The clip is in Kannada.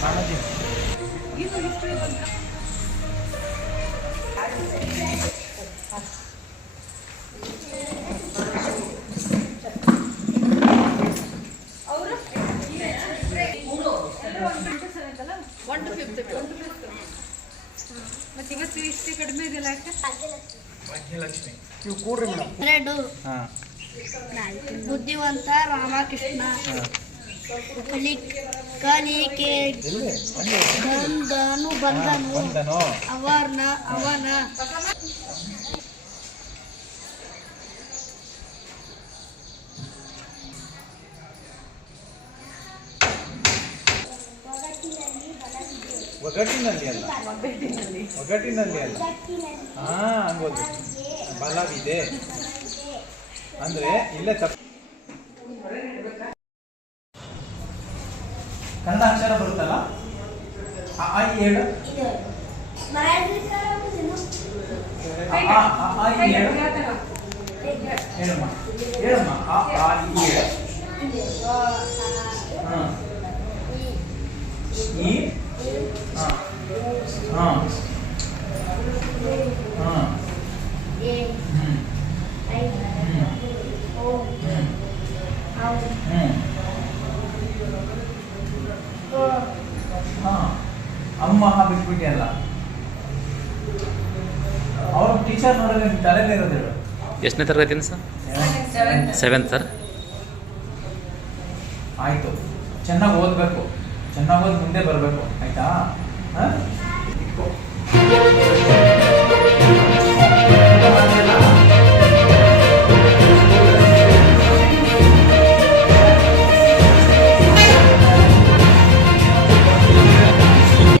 ಕಾಣೋದಿ ಮತ್ತೆ ಇವತ್ತು ಇಷ್ಟೇ ಕಡಿಮೆ ಇದೆಯಲ್ಲ ಯಾಕೆ? ಭಾಗ್ಯಲಕ್ಷ್ಮಿ ಇವು ಕೂಡ್ರಿ ಮೇಡಮ್. ಹಾಂ ಬುದ್ಧಿವಂತ ರಾಮಕೃಷ್ಣ ಕಲಿಕೆ ಬಂದನು ಬಂದನು ಅವನ ಒಗಟಿನಲ್ಲಿ ಅಲ್ಲ ಒಗಟಿನಲ್ಲಿ ಅಲ್ಲ ಹಾಂ ಹಂಗೋದು ಬಲವಿದೆ ಅಂದರೆ ಇಲ್ಲೇ ತಪ್ಪು. ಕನ್ನಡ ಅಕ್ಷರ ಬರುತ್ತಲ್ಲ ಆ ಈ ಹೇಳು ಹೇಳಮ್ಮ ಹೇಳಮ್ಮ ಆ ಈ ಹೇಳು ಹಾಂ ಈ ಹಾಂ ಹಾಂ ಹಾಂ ಹಾಂ ಅಮ್ಮ ಬಿಟ್ಬಿಟ್ಟಿಯಲ್ಲ ಅವ್ರ ಟೀಚರ್ ನೋಡಿದ್ರೆ ನಿನ್ನ ತಲೆನೇ ಇರೋದು ಹೇಳು. ಎಷ್ಟನೇ ತರಗತಿಯಿಂದ ಸರ್? 7th sir. ಆಯಿತು, ಚೆನ್ನಾಗಿ ಓದಬೇಕು, ಚೆನ್ನಾಗಿ ಓದಿ ಮುಂದೆ ಬರಬೇಕು ಆಯಿತಾ. ಹಾಂ